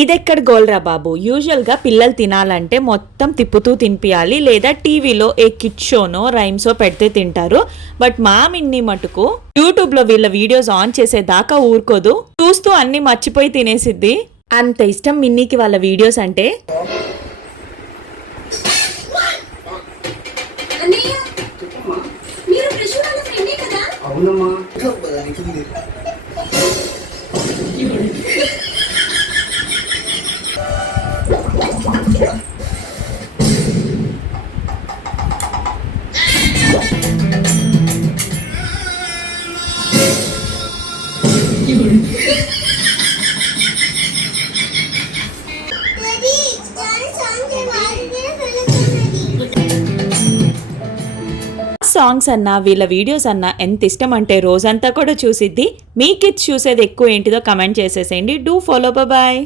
ఇదెక్కడ గోల్రా బాబు. యూజువల్గా పిల్లలు తినాలంటే మొత్తం తిప్పుతూ తినిపియాలి, లేదా టీవీలో ఏ కిడ్ షోనో రైమ్సో పెడితే తింటారు. బట్ మా మిన్ని మటుకు యూట్యూబ్లో వీళ్ళ వీడియోస్ ఆన్ చేసేదాకా ఊరుకోదు, చూస్తూ అన్ని మర్చిపోయి తినేసిద్ది. అంత ఇష్టం మిన్నీకి వాళ్ళ వీడియోస్ అంటే. సాంగ్స్ అన్నా వీళ్ళ వీడియోస్ అన్నా ఎంత ఇష్టం అంటే రోజంతా కూడా చూసిద్ది. మీ కిడ్స్ చూసేది ఎక్కువ ఏంటిదో కమెంట్ చేసేసేయండి. Do follow. బాయ్.